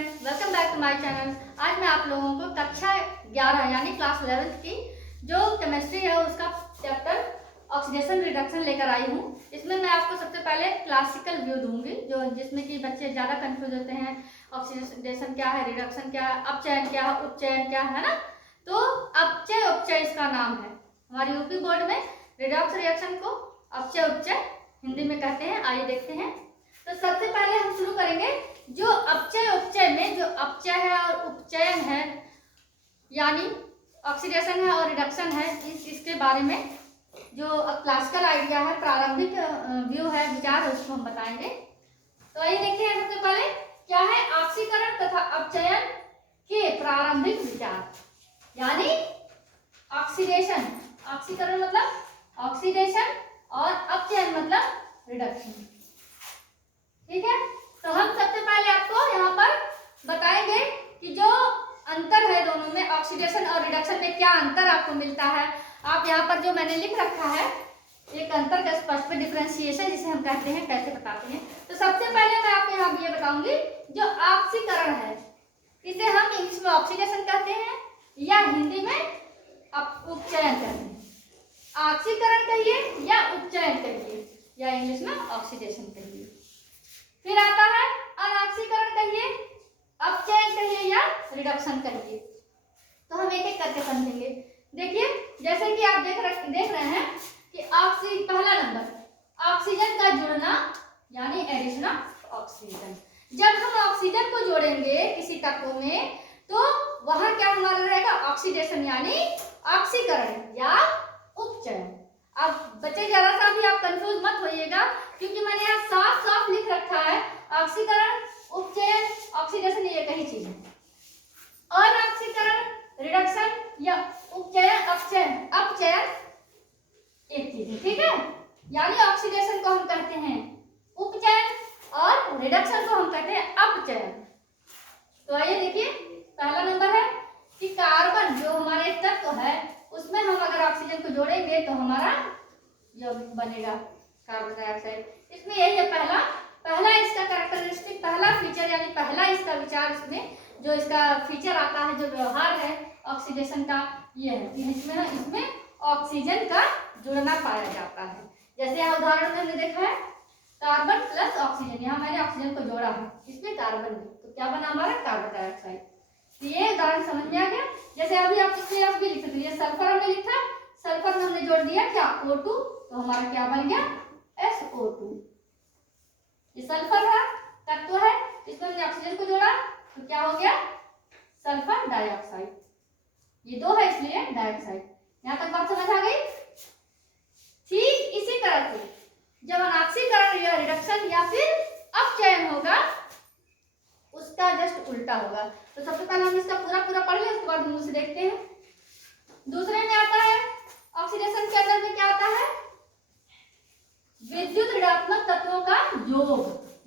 Friends, welcome back to my channel. आज मैं आप लोगों को कक्षा 11 यानी क्लास 11th की जो केमिस्ट्री है उसका चैप्टर ऑक्सीडेशन रिडक्शन लेकर आई हूँ। इसमें मैं आपको सबसे पहले क्लासिकल व्यू दूंगी जो जिसमें कि बच्चे ज़्यादा कंफ्यूज होते हैं। ऑक्सीडेशन क्या है, रिडक्शन क्या है, अपचयन क्या है, उपचयन क्या है ना। तो अपचय उपचय इसका नाम है। हमारी यूपी बोर्ड में रिडॉक्स रिएक्शन को अपचय उपचय हिंदी में कहते हैं। आइए देखते हैं। तो सबसे पहले हम शुरू करेंगे जो अपचय उपचय में जो अपचय है और उपचयन है यानी ऑक्सीडेशन है और रिडक्शन है, इसके बारे में जो क्लासिकल आइडिया है, प्रारंभिक व्यू है, विचार है, उसको हम बताएंगे। तो आइए देखते हैं सबसे पहले क्या है ऑक्सीकरण तथा अपचयन के प्रारंभिक विचार यानी ऑक्सीडेशन। ऑक्सीकरण मतलब ऑक्सीडेशन और अपचयन मतलब रिडक्शन। ठीक है, तो हम सबसे पहले आपको यहाँ पर बताएंगे कि जो अंतर है दोनों में, ऑक्सीडेशन और रिडक्शन में क्या अंतर आपको मिलता है। आप यहाँ पर जो मैंने लिख रखा है एक अंतर का स्पष्ट डिफरेंशिएशन जिसे हम कहते हैं, कैसे बताते हैं। तो सबसे पहले मैं आपको यहाँ ये बताऊंगी जो ऑक्सीकरण है इसे हम इंग्लिश में ऑक्सीडेशन कहते हैं या हिंदी में उपचयन कहते हैं। ऑक्सीकरण कहिए या उपचयन कहिए या इंग्लिश में ऑक्सीडेशन कहिए। फिर आता है अनऑक्सीकरण कहिए, अपचयन कहिए या रिडक्शन कहिए। तो हम एक एक करके समझेंगे। देखिए जैसे कि आप देख रहे हैं कि पहला नंबर ऑक्सीजन का जुड़ना यानी एडिशन ऑफ ऑक्सीजन। जब हम ऑक्सीजन को जोड़ेंगे किसी तत्व में तो वहां क्या हमारा रहेगा ऑक्सीडेशन यानी ऑक्सीकरण या उपचयन। अब बच्चे जरा सा भी आप कंफ्यूज मत होइएगा क्योंकि मैंने यहाँ साफ साफ लिख रखा है ऑक्सीकरण उपचयन ऑक्सीडेशन ये कई चीज है। अनऑक्सीकरण रिडक्शन या उपचयन अपचयन एक चीज है। ठीक है, यानी ऑक्सीडेशन को हम कहते हैं उपचयन और रिडक्शन को हम कहते हैं अपचयन। तो आइए देखिए पहला नंबर है कि कार्बन जो हमारे तत्व है उसमें हम अगर ऑक्सीजन को जोड़ेंगे तो हमारा यौगिक बनेगा कार्बन डाइऑक्साइड। इसमें यही है पहला इसका कैरेक्टरिस्टिक, पहला फीचर यानी पहला इसका विचार, इसमें जो इसका फीचर आता है, जो व्यवहार है ऑक्सीडेशन का ये है कि इसमें ऑक्सीजन का जुड़ना पाया जाता है। जैसे यहाँ उदाहरण में हमने देखा है कार्बन प्लस ऑक्सीजन, यहाँ मैंने ऑक्सीजन को जोड़ा है, इसमें कार्बन है तो क्या बना हमारा कार्बन डाइऑक्साइड। तो ये उदाहरण समझ में आ गया। जैसे अभी आप इसमें भी लिख सकते हैं, सल्फर हमने लिखा, सल्फर में हमने जोड़ दिया क्या O2 तो हमारा क्या बन गया SO2। ये सल्फर है तत्व है, इसमें हमने ऑक्सीजन को जोड़ा तो क्या हो गया सल्फर डाइऑक्साइड। ये दो है इसलिए डाइऑक्साइड। यहाँ तक बात समझ आ गई। ठीक इसी तरह से जब अनऑक्सीकरण या रिडक्शन या फिर अपचयन होगा उसका जस्ट उल्टा होगा। तो सबसे पहले हम इसका पूरा पढ़ लें, उसके बाद हम उसे देखते हैं। दूसरे में आता है ऑक्सीडेशन के अंदर में क्या आता है विद्युत ऋणात्मक तत्वों का योग,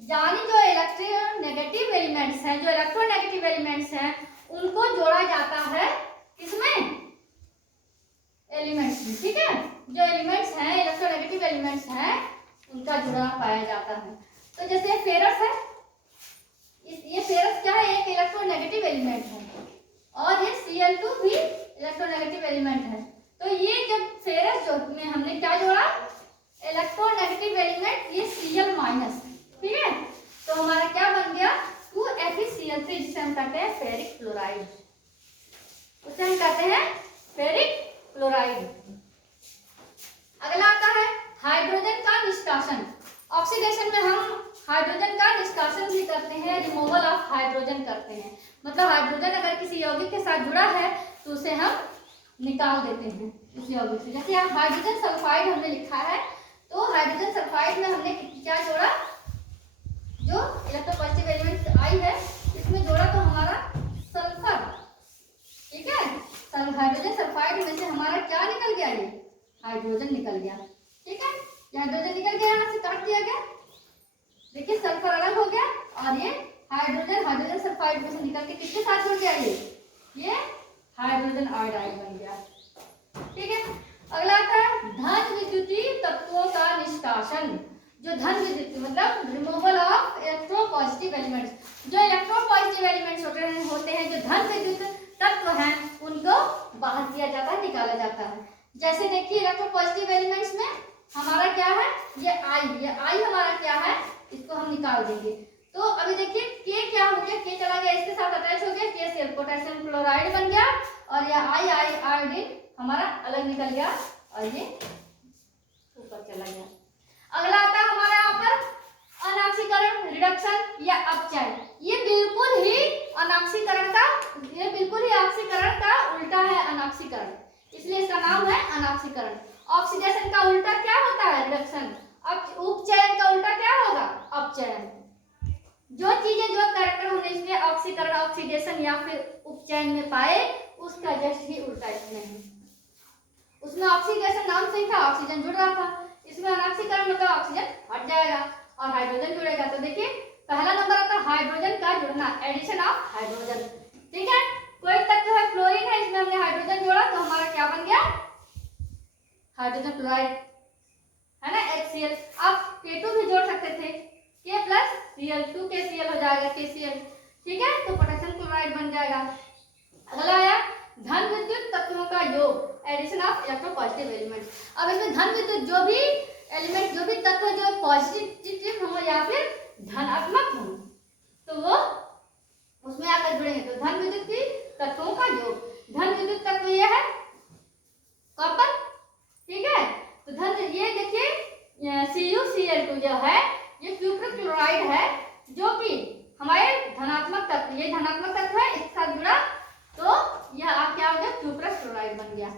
यानी जो इलेक्ट्रोनेगेटिव एलिमेंट्स हैं उनको जोड़ा जाता है किसमें एलिमेंट्स में। ठीक है, जो एलिमेंट्स हैं इलेक्ट्रोनेगेटिव एलिमेंट्स हैं उनका जुड़ा पाया जाता है। तो जैसे फेरस है, ये फेरस क्या है एक इलेक्ट्रोनेगेटिव एलिमेंट है और ये Cl2 भी इलेक्ट्रोनेगेटिव एलिमेंट है। तो ये जब फेरस जो में हमने क्या जोड़ा इलेक्ट्रोनेगेटिव एलिमेंट ये Cl माइनस। ठीक है, तो हमारा क्या बन गया 2FeCl3 जिसे हम कहते हैं फेरिक क्लोराइड, उसे हम कहते हैं फेरिक क्लोराइड। अगला आता है हाइड्रोजन का निष्कासन। ऑक्सीडेशन में हम हाइड्रोजन का निष्कासन भी करते हैं, रिमूवल ऑफ हाइड्रोजन करते हैं। मतलब हाइड्रोजन अगर किसी यौगिक के साथ जुड़ा है तो उसे हम निकाल देते हैं उस यौगिक से। जैसे यहाँ हाइड्रोजन सल्फाइड हमने लिखा है तो हाइड्रोजन सल्फाइड में हमने क्या जोड़ा जो इलेक्ट्रोपॉजिटिव एलिमेंट आई है इसमें जोड़ा तो हमारा सल्फर। ठीक है, हाइड्रोजन सल्फाइड में से हमारा क्या निकल गया ये हाइड्रोजन निकल गया। ठीक है, हाइड्रोजन निकल गया, यहाँ से काट दिया गया। देखिए सल्फर अलग हो गया और ये हाइड्रोजन सल्फाइड में से निकल के किसके साथ जुड़ गया ये हाइड्रोजन आयोडाइड बन गया। ठीक है, अगला आता है धन विद्युतीय तत्वों का निष्कासन। जो धन विद्युतीय मतलब रिमूवल ऑफ इलेक्ट्रोपॉजिटिव एलिमेंट्स, जो इलेक्ट्रोपॉजिटिव एलिमेंट धन विद्युत तत्व हैं उनको बाहर किया जाता है, निकाला जाता है। जैसे देखिए इलेक्ट्रोपॉजिटिव एलिमेंट्स में हमारा क्या है, ये आई हमारा क्या है, इसको हम निकाल देंगे। तो अभी देखिए के क्या हो गया, के चला गया, इसके साथ अटैच हो गया, के पोटेशियम क्लोराइड बन गया और यह आयोडीन हमारा अलग निकल गया और ये ऊपर चला गया। अगला आता है हमारे यहाँ पर अनाक्सीकरण, रिडक्शन या अपचयन। ये बिल्कुल ही अनाक्सीकरण का, ये बिल्कुल ही ऑक्सीकरण का उल्टा है अनाक्सीकरण, इसलिए इसका नाम है अनाक्सीकरण। ऑक्सीडेशन का उल्टा क्या होता है, रिडक्शन। अब उपचयन का उल्टा क्या होगा, अपचयन। जो चीजें जो कैरेक्टर होने इसमें ऑक्सीकरण, ऑक्सीडेशन या फिर उपचयन में पाए उसका जस्ट ही उल्टा इसमें है। उसमें ऑक्सीडेशन नाम से ही था, ऑक्सीजन जुड़ रहा था, इसमें अनाक्सीकरण मतलब ऑक्सीजन हट जाएगा और हाइड्रोजन जुड़ेगा। तो देखिए पहला नंबर आता है हाइड्रोजन का जुड़ना, एडिशन ऑफ हाइड्रोजन। ठीक है, कोई तत्व है क्लोरीन है, इसमें हमने हाइड्रोजन जोड़ा तो हमारा क्या बन गया, हाइड्रोजन क्लोराइड, है ना, HCl। आप K2 भी जोड़ सकते थे, K प्लस Cl, 2KCl हो जाएगा, KCl। ठीक है, तो पोटेशियम क्लोराइड बन जाएगा। अगला आया धन विद्युत तत्वों का योग, एडिशन ऑफ इलेक्ट्रोपॉजिटिव एलिमेंट। अब इसमें धन विद्युत जो भी एलिमेंट, जो भी तत्व जो पॉजिटिव हो या फिर धनात्मक हो तो वो उसमें आकर जुड़ेंगे। तो धन विद्युत की तत्वों का योग, धन विद्युत तत्व ये है कॉपर। ठीक है, तो धन ये देखिए CuCl2 जो है ये क्यूप्रस क्लोराइड है जो कि हमारे धनात्मक तत्व, ये धनात्मक तत्व है, इसके साथ जुड़ा तो यह आप क्या हो गया, क्यूप्रस क्लोराइड बन गया।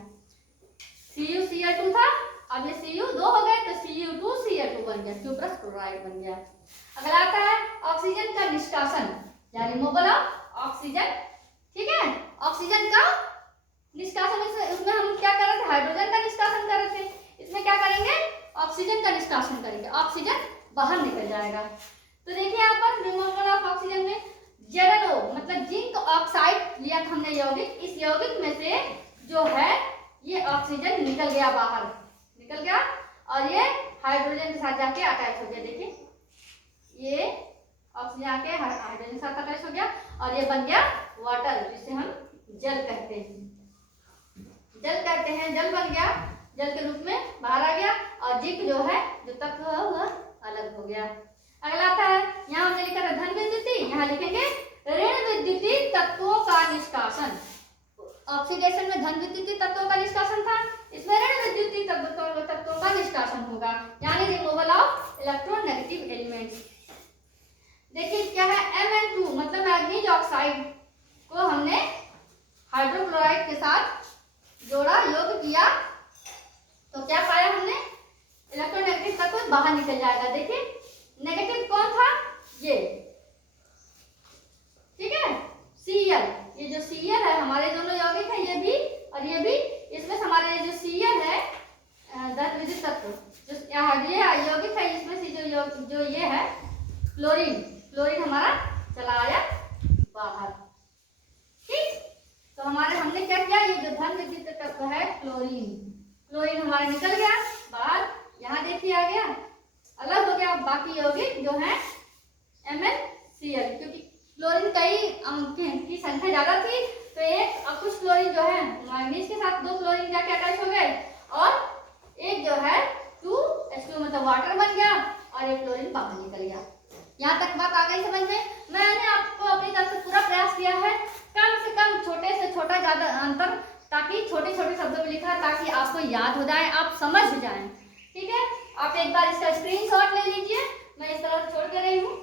CuCl2 था, अब ये Cu 2 हो गए तो Cu2Cl2 बन गया, क्यूप्रस क्लोराइड बन गया। अगला आता है ऑक्सीजन का निष्कासन या रिमूवल ऑफ ऑक्सीजन। ठीक है, ऑक्सीजन का निष्कासन, उसमें हम क्या कर रहे थे, हाइड्रोजन का निष्कासन कर रहे थे, इसमें क्या करेंगे, ऑक्सीजन का निष्कासन करेंगे, ऑक्सीजन बाहर निकल जाएगा। तो देखिए यहाँ पर रिमूवल ऑफ ऑक्सीजन में जेरो मतलब जिंक ऑक्साइड लिया था हमने यौगिक, इस यौगिक में से जो है ये ऑक्सीजन निकल गया बाहर, निकल गया और ये हाइड्रोजन के साथ जाके अटैच हो गया। देखिए ये ऑक्सीजन आके हाइड्रोजन के साथ अटैच हो गया और ये बन गया वाटर, जिसे हम जल कहते हैं, जल कहते हैं, जल बन गया, जल के रूप में बाहर आ गया और जिंक जो है जो तत्व है वह अलग हो गया। अगला आता है, यहाँ हमने लिखा था धन विद्युती, यहाँ लिखेंगे ऋण विद्युती तत्वों का निष्कासन। ऑक्सीडेशन में धन विद्युती तत्वों का निष्कासन था, इसमें ऋण विद्युती तत्वों का निष्कासन होगा, यानी रिमूवल ऑफ इलेक्ट्रोनेगेटिव एलिमेंट्स। देखिए क्या है, Mn2 मतलब मैग्नीज ऑक्साइड को हमने हाइड्रोक्लोराइड के साथ जोड़ा, योग किया तो क्या पाया हमने, इलेक्ट्रोनेगेटिव तत्व बाहर निकल जाएगा। देखिए नेगेटिव कौन था, ये, ठीक है, Cl, ये जो Cl है हमारे दोनों यौगिक है, ये भी और ये भी, इसमें हमारे जो Cl है धन विद्युत तत्व जो ये यौगिक है, इसमें से जो ये है क्लोरीन हमारा चला आया बाहर। ठीक, तो हमारे हमने क्या किया, ये जो धन विद्युत तत्व है क्लोरीन हमारा निकल गया बाहर, यहाँ देखिए आ गया, अलग हो गया। बाकी यौगिक जो है MnCl, क्योंकि क्लोरीन कई की संख्या ज्यादा थी तो एक और कुछ क्लोरीन जो है मैग्नीज के साथ 2 क्लोरीन जाके अटैच हो गए और एक जो है 2H2 मतलब वाटर बन गया और एक क्लोरीन बाहर निकल गया। यहाँ तक बात आ गई समझ में। मैंने आपको अपनी तरफ से पूरा प्रयास किया है, कम से कम छोटे से छोटा ज्यादा अंतर, ताकि छोटे छोटे शब्दों में लिखा ताकि आपको याद हो जाए, आप समझ जाएं। ठीक है, आप एक बार इसका स्क्रीनशॉट ले लीजिए, मैं इस तरह छोड़ के रही हूँ।